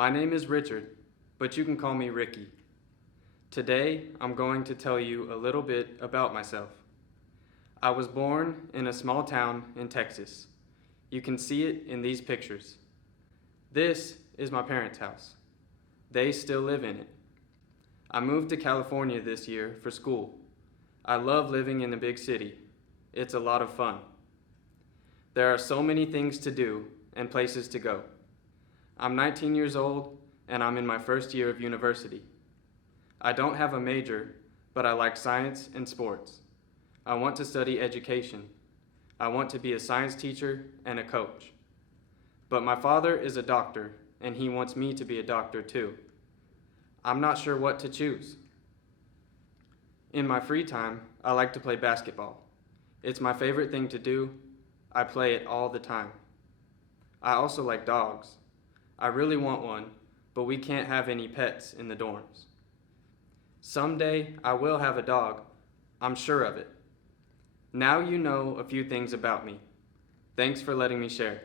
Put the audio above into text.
My name is Richard, but you can call me Ricky. Today, I'm going to tell you a little bit about myself. I was born in a small town in Texas. You can see it in these pictures. This is my parents' house. They still live in it. I moved to California this year for school. I love living in a big city. It's a lot of fun. There are so many things to do and places to go. I'm 19 years old and I'm in my first year of university. I don't have a major, but I like science and sports. I want to study education. I want to be a science teacher and a coach. But my father is a doctor and he wants me to be a doctor too. I'm not sure what to choose. In my free time, I like to play basketball. It's my favorite thing to do. I play it all the time. I also like dogs. I really want one, but we can't have any pets in the dorms. Someday I will have a dog. I'm sure of it. Now you know a few things about me. Thanks for letting me share.